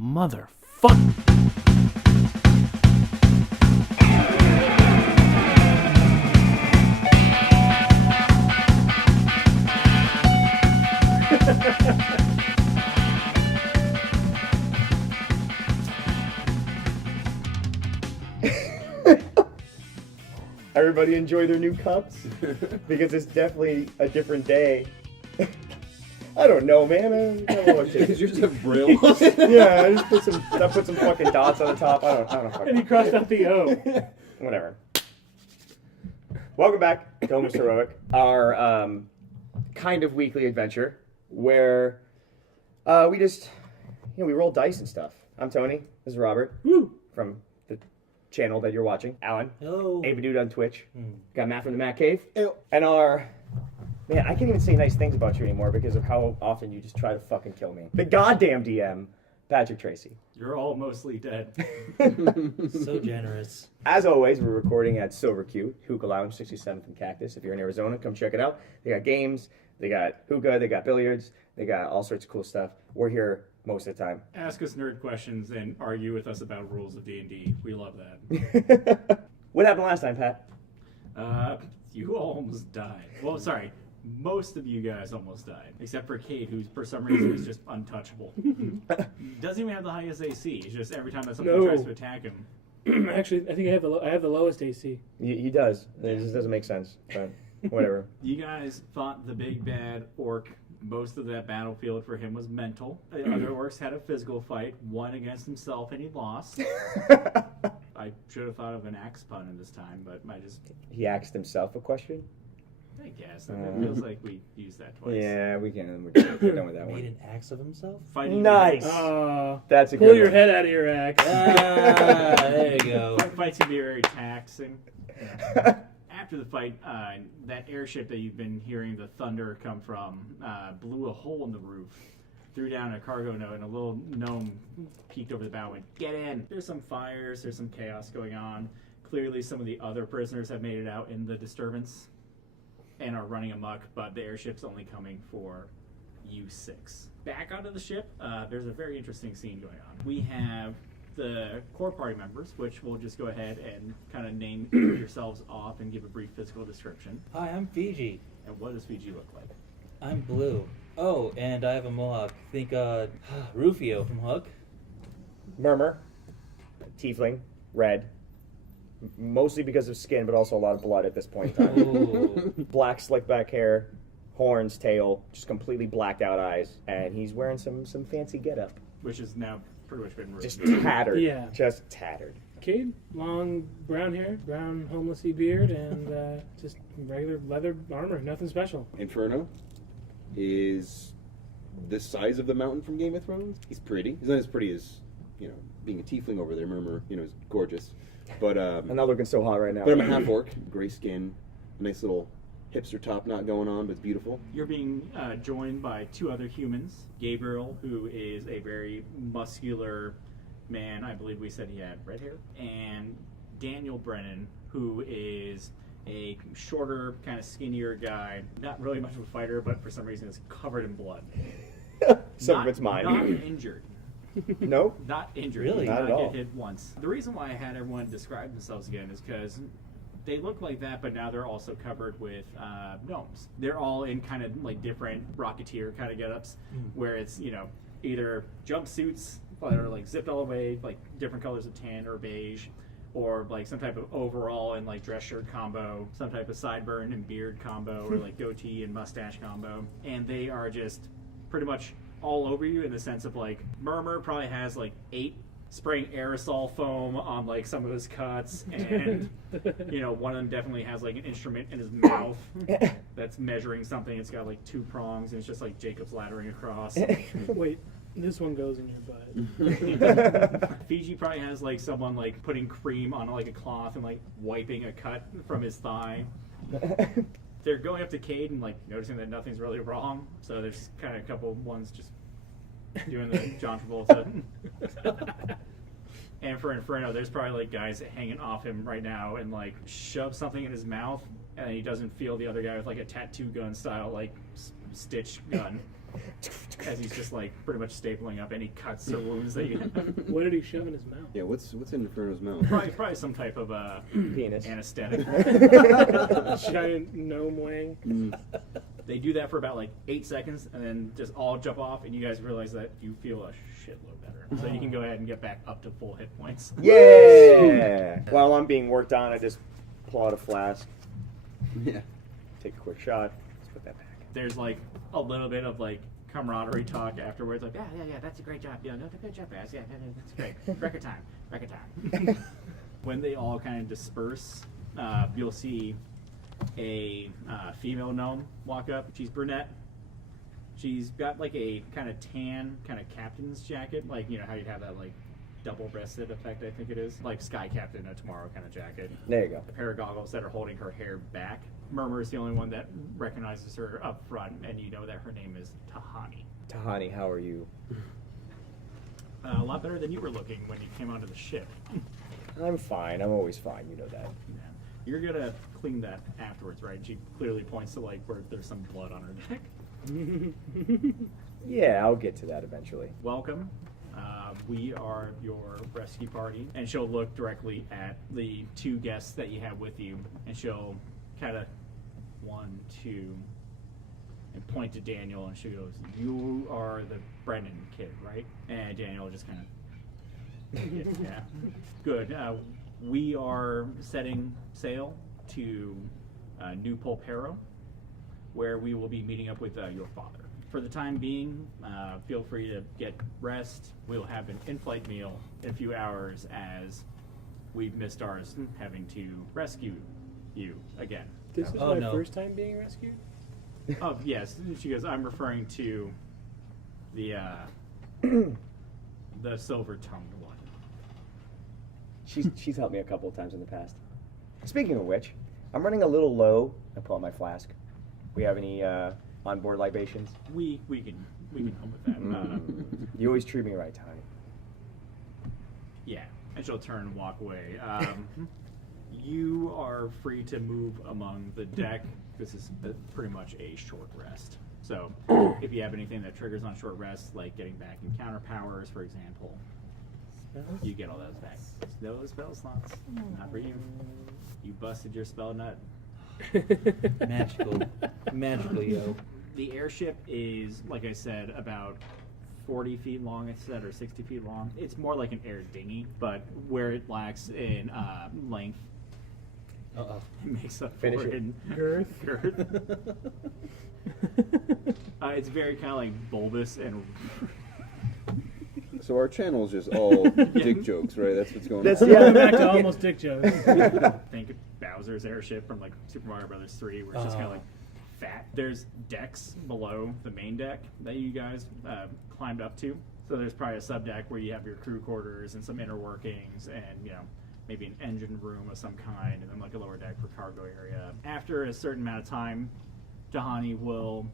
motherfucker. Everybody enjoy their new cups? Because it's definitely a different day. I don't know, man. I don't know what to do. You just have Braille. Yeah, I just put some fucking dots on the top. I don't know. And he crossed out the O. Whatever. Welcome back to Almost Heroic, our kind of weekly adventure where we just, we roll dice and stuff. I'm Tony. This is Robert. Woo. From the channel that you're watching. Alan. Hello. Dude on Twitch. Got Matt from the Matcave. Ew. And man, I can't even say nice things about you anymore because of how often you just try to fucking kill me. The goddamn DM, Patrick Tracy. You're all mostly dead. So generous. As always, we're recording at Silver Q, Hookah Lounge, 67th and Cactus. If you're in Arizona, come check it out. They got games, they got hookah, they got billiards, they got all sorts of cool stuff. We're here most of the time. Ask us nerd questions and argue with us about rules of D&D. We love that. What happened last time, Pat? You almost died. Well, sorry. Most of you guys almost died, except for Kate, who for some reason is just untouchable. Doesn't even have the highest AC. It's just every time that something tries to attack him. Actually, I think I have the lowest AC. He does. It just doesn't make sense, but whatever. You guys fought the big bad orc. Most of that battlefield for him was mental. The other orcs had a physical fight, one against himself, and he lost. I should have thought of an axe pun in this time, but I just... He asked himself a question? I guess. It feels like we used that twice. Yeah, we can. We're done with that Made one. an axe of himself? Fighting Nice! That's a good Pull your one. head out of your axe. There you go. Fights can be very taxing. After the fight, that airship that you've been hearing the thunder come from blew a hole in the roof, threw down a cargo note, and a little gnome peeked over the bow and went, "Get in!" There's some fires, there's some chaos going on. Clearly some of the other prisoners have made it out in the disturbance and are running amok, but the airship's only coming for you 6. Back onto the ship, there's a very interesting scene going on. We have the core party members, which we'll just go ahead and kind of name yourselves off and give a brief physical description. Hi, I'm Fiji. And what does Fiji look like? I'm blue. Oh, and I have a mohawk. Think Rufio from Hook. Murmur, tiefling, red, mostly because of skin, but also a lot of blood at this point in time. Ooh. Black slick back hair, horns, tail, just completely blacked out eyes, and he's wearing some fancy getup. Which is now pretty much been Just removed. tattered. Yeah. Just tattered. Cade, long brown hair, brown homelessy beard, and just regular leather armor. Nothing special. Inferno is the size of the mountain from Game of Thrones. He's pretty. He's not as pretty as, being a tiefling over there. Murmur, is gorgeous. But I'm not looking so hot right now. but I'm a half orc, gray skin, a nice little hipster top knot going on, but it's beautiful. You're being joined by 2 other humans. Gabriel, who is a very muscular man. I believe we said he had red hair. And Daniel Brennan, who is a shorter, kind of skinnier guy. Not really much of a fighter, but for some reason is covered in blood. Some of it's mine. Not injured. No? Not injured. Really? He did Not at not all. get hit once. The reason why I had everyone describe themselves again is because they look like that, but now they're also covered with gnomes. They're all in kind of like different Rocketeer kind of getups, where it's, either jumpsuits that are like zipped all the way, like different colors of tan or beige, or like some type of overall and like dress shirt combo, some type of sideburn and beard combo, or like goatee and mustache combo. And they are just pretty much all over you in the sense of like Murmur probably has like 8 spraying aerosol foam on like some of his cuts, and one of them definitely has like an instrument in his mouth that's measuring something. It's got like 2 prongs and it's just like Jacob's laddering across. Wait, this one goes in your butt. Fiji probably has like someone like putting cream on like a cloth and like wiping a cut from his thigh. They're going up to Cade and like noticing that nothing's really wrong, so there's kind of a couple ones just doing the John Travolta. And for Inferno, there's probably like guys hanging off him right now and like shove something in his mouth and then he doesn't feel the other guy with like a tattoo gun style like stitch gun. As he's just like pretty much stapling up any cuts or wounds that you have. What did he shove in his mouth? Yeah, what's in Inferno's mouth? Probably some type of Penis. anesthetic. Giant gnome wang. They do that for about like 8 seconds, and then just all jump off, and you guys realize that you feel a shitload better. So you can go ahead and get back up to full hit points. Yeah! While I'm being worked on, I just pull out a flask, Yeah. take a quick shot, let's put that back. There's like a little bit of like camaraderie talk afterwards, like yeah, that's a great job, yeah, no, good job, guys, yeah, that's great, record time. When they all kind of disperse, you'll see a female gnome walk up. She's brunette. She's got like a kind of tan, kind of captain's jacket, like, you know how you'd have that like double-breasted effect, I think it is, like Sky Captain of Tomorrow kind of jacket. There you go. A pair of goggles that are holding her hair back. Murmur is the only one that recognizes her up front, and you know that her name is Tahani. Tahani, how are you? A lot better than you were looking when you came onto the ship. I'm fine. I'm always fine. You know that. Yeah. You're gonna clean that afterwards, right? She clearly points to like where there's some blood on her neck. Yeah, I'll get to that eventually. Welcome. We are your rescue party, and she'll look directly at the 2 guests that you have with you, and she'll kind of 1, 2, and point to Daniel, and she goes, "You are the Brennan kid, right?" And Daniel just kind of, yeah, good. We are setting sail to New Polpero, where we will be meeting up with your father. For the time being, feel free to get rest. We'll have an in-flight meal in a few hours, as we've missed ours having to rescue you again. This is Oh, my no. first time being rescued? Oh, yes. She goes, I'm referring to the the silver-tongued one. She's helped me a couple of times in the past. Speaking of which, I'm running a little low. I pull out my flask. We have any onboard libations? We can help with that. You always treat me right, Tiny. Yeah, and she'll turn and walk away. You are free to move among the deck. This is pretty much a short rest. So if you have anything that triggers on short rest, like getting back encounter powers, for example, you get all those back. No spell slots. Not for you. You busted your spell nut. Magical, yo. The airship is, like I said, about 40 feet long, I said, or 60 feet long. It's more like an air dinghy, but where it lacks in length, it makes up Finish for it. in Girth. It's very kind of like bulbous and So our channel is just all dick jokes, right? That's what's going That's- on. yeah. Going back to almost dick jokes. think of Bowser's airship from like Super Mario Brothers 3, where it's just kind of like fat. There's decks below the main deck that you guys climbed up to. So there's probably a sub deck where you have your crew quarters and some inner workings, and maybe an engine room of some kind, and then like a lower deck for cargo area. After a certain amount of time, Tahani will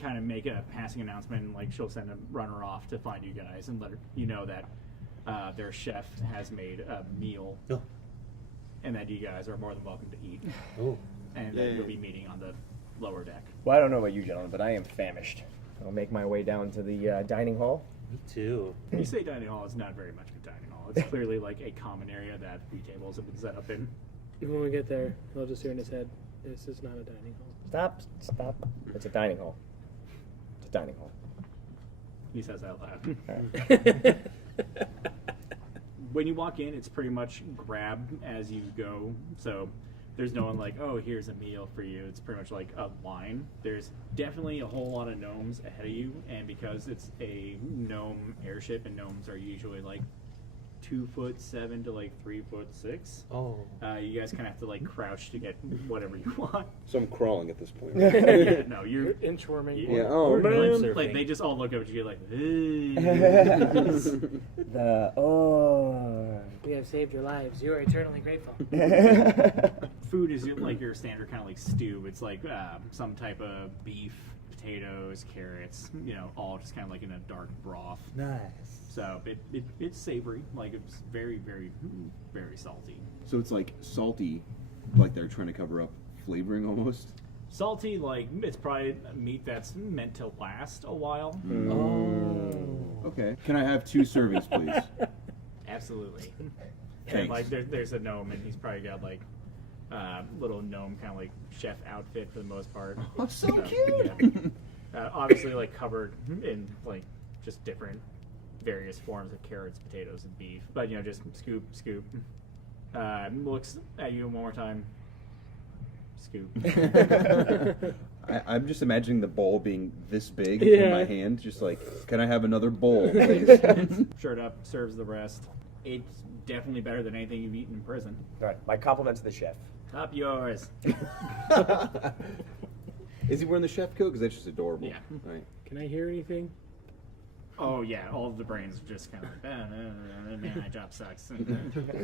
kind of make a passing announcement, and like she'll send a runner off to find you guys and let you know that their chef has made a meal, and that you guys are more than welcome to eat, and that you'll be meeting on the lower deck. Well, I don't know about you, gentlemen, but I am famished. I'll make my way down to the dining hall. Me too. When you say dining hall, it's not very much of a dining hall. It's clearly like a common area that 3 tables have been set up in. When we get there, he'll just hear in his head, this is not a dining hall. Stop. It's a dining hall. It's a dining hall. He says out loud. All right. When you walk in, it's pretty much grab as you go. So there's no one like, oh, here's a meal for you. It's pretty much like a line. There's definitely a whole lot of gnomes ahead of you, and because it's a gnome airship, and gnomes are usually like 2'7" to like 3'6". Oh. You guys kind of have to like crouch to get whatever you want. So I'm crawling at this point. Yeah, no, you're Inchworming. Yeah. Oh Or climb man. like surfing. they just all look up at you like, We have saved your lives. You are eternally grateful. food is like your standard kind of like stew. It's like some type of beef, potatoes, carrots, all just kind of like in a dark broth. Nice. So it's savory, like it's very, very, very salty. So it's like salty, like they're trying to cover up flavoring almost. Salty, like it's probably meat that's meant to last a while. Okay. Can I have 2 servings, please? Absolutely. And Thanks. like there's a gnome, and he's probably got like little gnome kind of like chef outfit for the most part. Oh, so cute. Yeah. Obviously, like covered in like just different various forms of carrots, potatoes, and beef. But just scoop. Looks at you one more time. Scoop. I'm just imagining the bowl being this big Yeah. in my hand, just like, can I have another bowl, please? Shirt up, serves the rest. It's definitely better than anything you've eaten in prison. All right, my compliments to the chef. Up yours. Is he wearing the chef coat? Because that's just adorable. Yeah. Right. Can I hear anything? Oh yeah, all of the brains are just kind of like, man, my job sucks.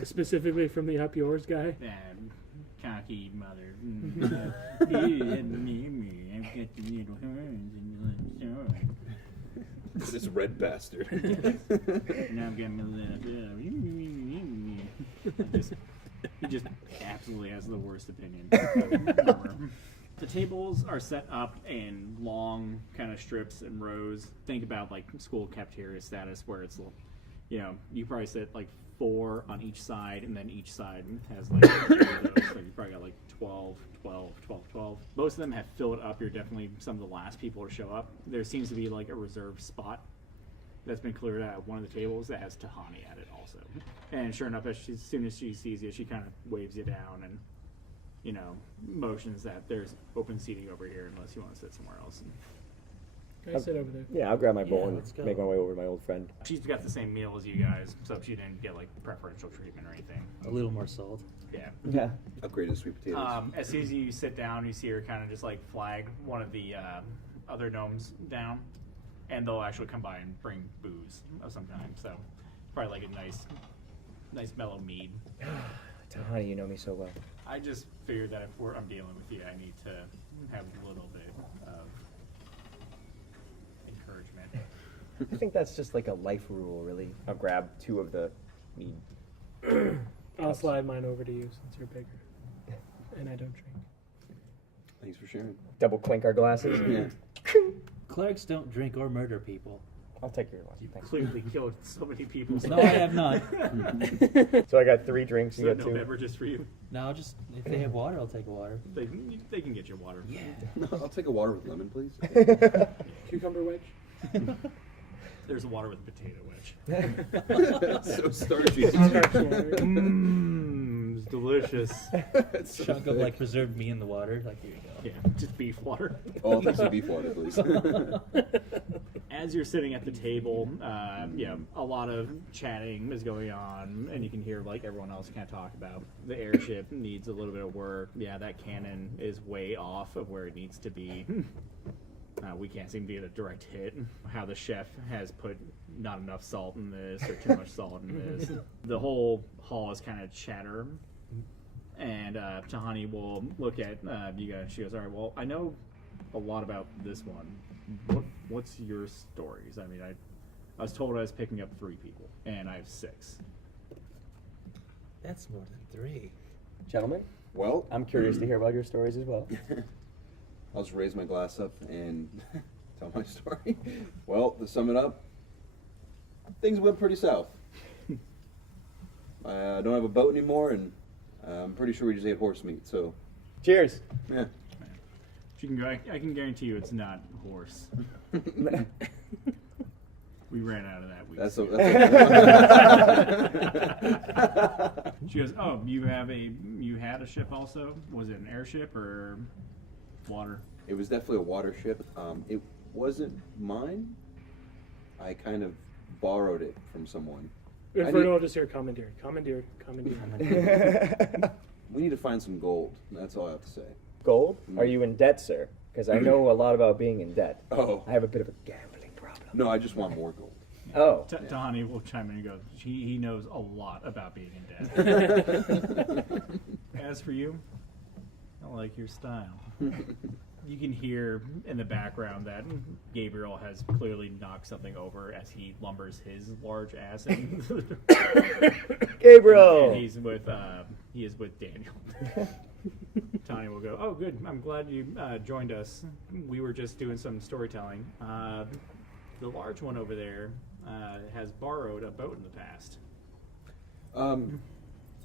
Specifically from the Up Yours guy? Cocky mother. I've got the little horns and This red bastard. now I've got my little. He just absolutely has the worst opinion ever. The tables are set up in long kind of strips and rows. Think about like school cafeteria status, where it's, you probably sit like 4 on each side, and then each side has like 3 of those. So you probably got like 12. Most of them have filled up. You're definitely some of the last people to show up. There seems to be like a reserved spot that's been cleared out at one of the tables that has Tahani at it also. And sure enough, as soon as she sees you, she kind of waves you down and motions that there's open seating over here unless you want to sit somewhere else. Can I sit over there? Yeah, I'll grab my bowl Yeah, and let's go. make my way over to my old friend. She's got the same meal as you guys, so she didn't get like preferential treatment or anything. A little more salt. Yeah. Yeah. Upgraded sweet potatoes. As soon as you sit down, you see her kind of just like flag one of the other gnomes down, and they'll actually come by and bring booze of some kind. So probably like a nice mellow mead. Tahani, you know me so well. I just figured that if I'm dealing with you, I need to have a little bit of encouragement. I think that's just like a life rule, really. I'll grab 2 of the mead. I'll slide mine over to you since you're bigger. And I don't drink. Thanks for sharing. Double clink our glasses. Yeah. Clerics don't drink or murder people. I'll take your one. Thanks. Clearly killed so many people. No, I have not. So I got 3 drinks. So You got no 2. beverages for you. No, just if they have water, I'll take water. They can get you water. Yeah. I'll take a water with lemon, please. Cucumber wedge? There's a water with a potato wedge. So starchy. Starch water. It's delicious. It's so Chunk of thick. like preserved me in the water. Like, here you go. Yeah, just beef water. Oh, I'll take some beef water, please. As you're sitting at the table, a lot of chatting is going on, and you can hear like everyone else kind of talk about the airship needs a little bit of work. Yeah, that cannon is way off of where it needs to be. We can't seem to get a direct hit. How the chef has put not enough salt in this or too much salt in this. The whole hall is kind of chatter. And Tahani will look at you guys. She goes, all right, well, I know a lot about this one. What's your stories? I mean, I was told I was picking up 3 people, and I have 6. That's more than 3. Gentlemen, Well, I'm curious to hear about your stories as well. I'll just raise my glass up and tell my story. Well, to sum it up, things went pretty south. I don't have a boat anymore, and I'm pretty sure we just ate horse meat, so, Cheers. yeah. She can go. I can guarantee you, it's not horse. We ran out of that week. She goes, "Oh, you had a ship also? Was it an airship or water?" It was definitely a water ship. It wasn't mine. I kind of borrowed it from someone. Inferno will just hear commandeered. Commandeered. We need to find some gold. That's all I have to say. Gold? Are you in debt, sir? Because I know a lot about being in debt. Oh. I have a bit of a gambling problem. No, I just want more gold. Oh. Tahani will chime in and go, he knows a lot about being in debt. As for you, I like your style. You can hear in the background that Gabriel has clearly knocked something over as he lumbers his large ass in. Gabriel! And he is with Daniel. Tahani will go, oh, good. I'm glad you joined us. We were just doing some storytelling. The large one over there has borrowed a boat in the past.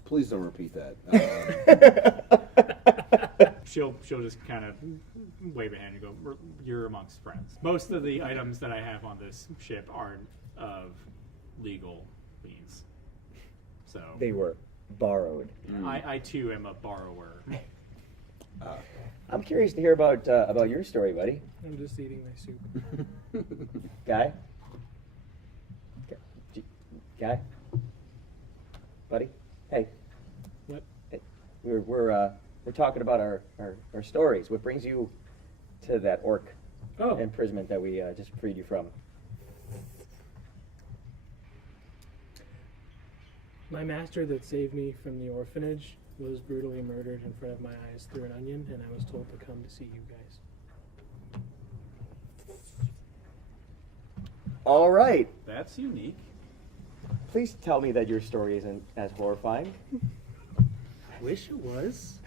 Please don't repeat that. She'll just kind of wave a hand and go, you're amongst friends. Most of the items that I have on this ship aren't of legal means. So They were borrowed. I too am a borrower. I'm curious to hear about your story, buddy. I'm just eating my soup. Guy? Guy? Buddy? Hey. What? Hey. We're talking about our stories. What brings you to that orc imprisonment that we just freed you from? My master that saved me from the orphanage was brutally murdered in front of my eyes through an onion, and I was told to come to see you guys. All right. That's unique. Please tell me that your story isn't as horrifying. Wish it was.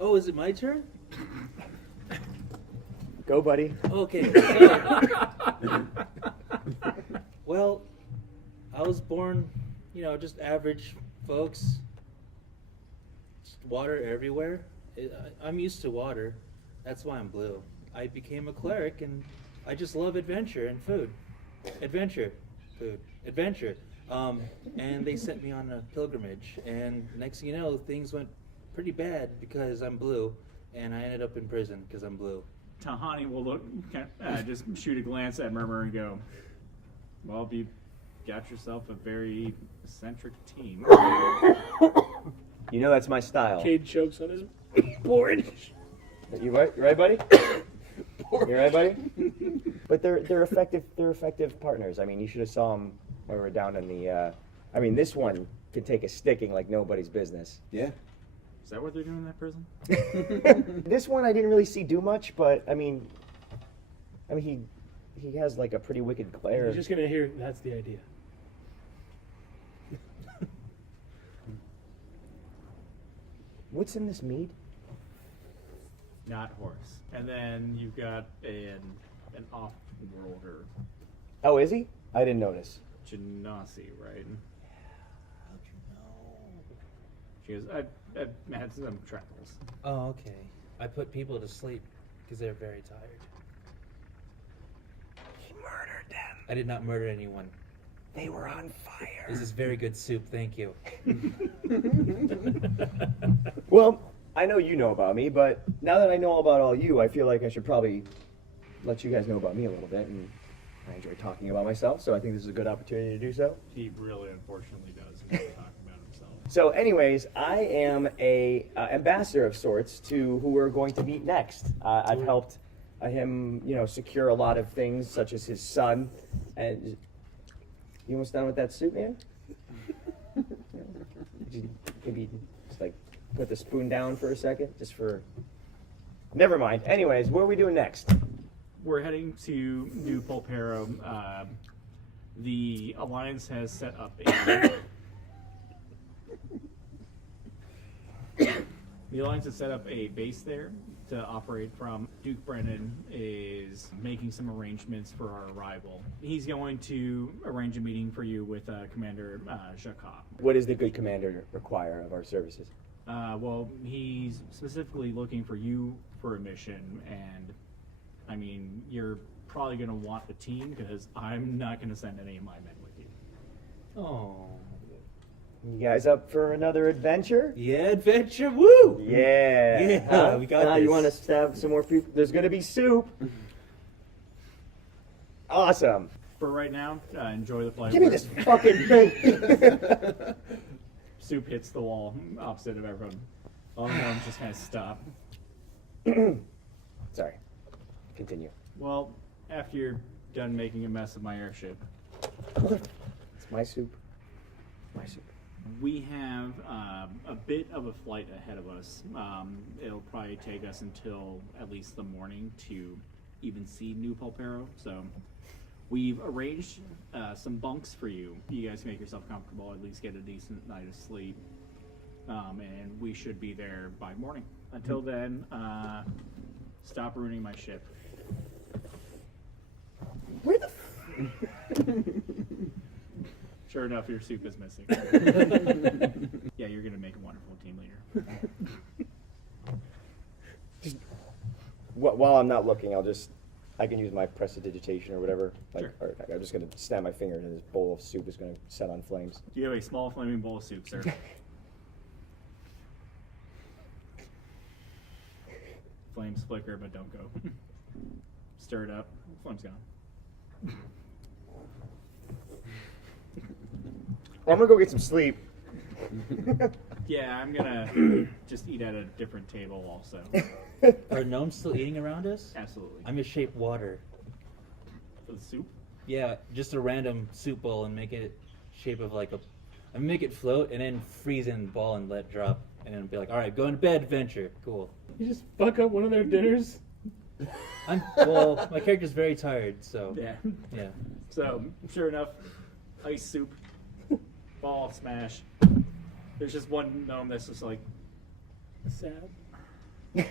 Oh, is it my turn? Go, buddy. Okay. So, well, I was born, just average folks. Just water everywhere. I'm used to water. That's why I'm blue. I became a cleric, and I just love adventure and food. Adventure, food, adventure. And they sent me on a pilgrimage, and next thing you know, things went pretty bad because I'm blue, and I ended up in prison because I'm blue. Tahani will look, just shoot a glance at Murmur and go, well, you got yourself a very eccentric team. You know that's my style. Cade chokes on his board. You right, buddy? You right, buddy? But they're effective. They're effective partners. I mean, you should have saw them when we were down in the. I mean, this one could take a sticking like nobody's business. Yeah. Is that what they're doing in that prison? This one I didn't really see do much, but I mean, he has like a pretty wicked glare. You're just gonna hear. That's the idea. What's in this mead? Not horse. And then you've got an off-worlder, Oh, is he? I didn't notice. Genasi, right? How'd you know? She goes, I've had some travels. Oh, okay. I put people to sleep because they're very tired. He murdered them. I did not murder anyone. They were on fire. This is very good soup, thank you. Well, I know you know about me, but now that I know about all you, I feel like I should probably let you guys know about me a little bit, and I enjoy talking about myself, so I think this is a good opportunity to do so. He really, unfortunately, does enjoy talking about himself. So anyways, I am a ambassador of sorts to who we're going to meet next. I've helped him, secure a lot of things, such as his son. And you almost done with that soup, man? Maybe just like put the spoon down for a second, just for. Never mind. Anyways, what are we doing next? We're heading to New Pulpero. The Alliance has set up a... The Alliance has set up a base there to operate from. Duke Brennan is making some arrangements for our arrival. He's going to arrange a meeting for you with Commander Jacques. What does the good commander require of our services? Well, he's specifically looking for you for a mission, and I mean, you're probably going to want a team because I'm not going to send any of my men with you. Oh. You guys up for another adventure? Yeah, adventure, woo! Yeah. Yeah, we got now this. You want to have some more people? There's going to be soup. Awesome. For right now, enjoy the flight. Give me this fucking thing. Soup hits the wall opposite of everyone. All the gnomes just kind of stop. Sorry. Continue. Well, after you're done making a mess of my airship, It's my soup. My soup. we have a bit of a flight ahead of us. It'll probably take us until at least the morning to even see New Pulpero. So we've arranged some bunks for you. You guys can make yourself comfortable, at least get a decent night of sleep. and we should be there by morning. Until then, stop ruining my ship. Where the? Sure enough, your soup is missing. Yeah, you're gonna make a wonderful team leader. While I'm not looking, I can use my prestidigitation or whatever. Sure. Or I'm just gonna snap my finger and this bowl of soup is gonna set on flames. You have a small flaming bowl of soup, sir. Flames flicker, but don't go. Stir it up. Flame's gone. I'm gonna go get some sleep. Yeah, I'm gonna just eat at a different table also. Are gnomes still eating around us? Absolutely. I'm gonna shape water. For the soup? Yeah, just a random soup bowl and make it shape of like a. I make it float and then freeze in ball and let drop and then be like, all right, going to bed, adventure. Cool. You just fuck up one of their dinners. Well, my character's very tired, so Yeah. yeah. So, sure enough, ice soup, ball smash. There's just one gnome that's just like, Sad. can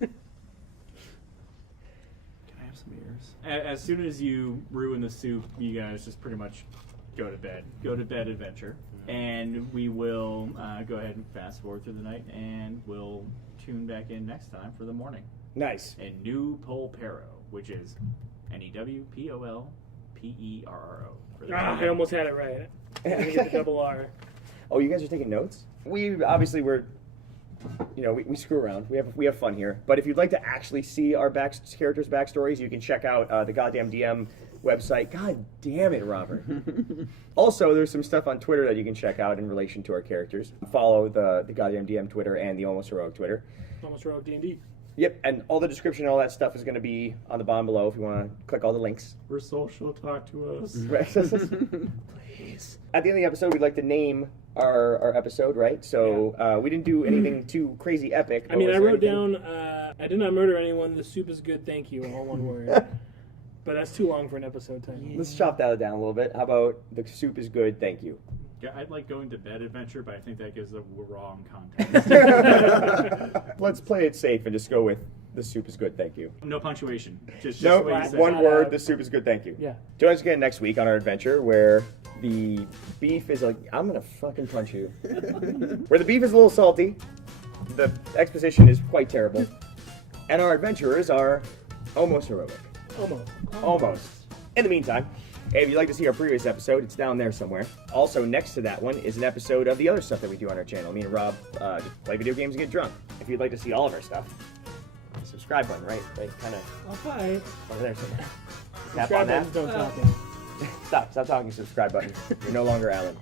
I have some ears? As soon as you ruin the soup, you guys just pretty much go to bed. Go to bed, adventure. And we will go ahead and fast forward through the night, and we'll tune back in next time for the morning. Nice. In New Polperro, which is NEWPOLPERRO. I almost had it right. I didn't get the double R. Oh, you guys are taking notes? We obviously we screw around. We have fun here. But if you'd like to actually see our characters' backstories, you can check out the Goddamn DM website. God damn it, Robert. Also, there's some stuff on Twitter that you can check out in relation to our characters. Follow the Goddamn DM Twitter and the Almost Heroic Twitter. Almost Heroic D&D. Yep, and all the description and all that stuff is going to be on the bottom below if you want to click all the links. We're social, talk to us. Please. At the end of the episode, we'd like to name our episode, right? So we didn't do anything too crazy epic. I mean, I wrote down, I did not murder anyone, the soup is good, thank you, all one word. But that's too long for an episode title. Let's chop that down a little bit. How about the soup is good, thank you? Yeah, I'd like going to bed adventure, but I think that gives the wrong context. Let's play it safe and just go with the soup is good, thank you. No punctuation. Just Nope, the way you say one it. word, the soup is good, thank you. Yeah. Join us again next week on our adventure where the beef is like, I'm going to fucking punch you. Where the beef is a little salty, the exposition is quite terrible, and our adventurers are almost heroic. Almost. In the meantime, if you'd like to see our previous episode, it's down there somewhere. Also, next to that one is an episode of the other stuff that we do on our channel. Me and Rob just play video games and get drunk. If you'd like to see all of our stuff, the subscribe button, right kind of Oh, hi. over there somewhere. Tap Subscribe on that. buttons don't talk. Stop talking, subscribe button. You're no longer Alan.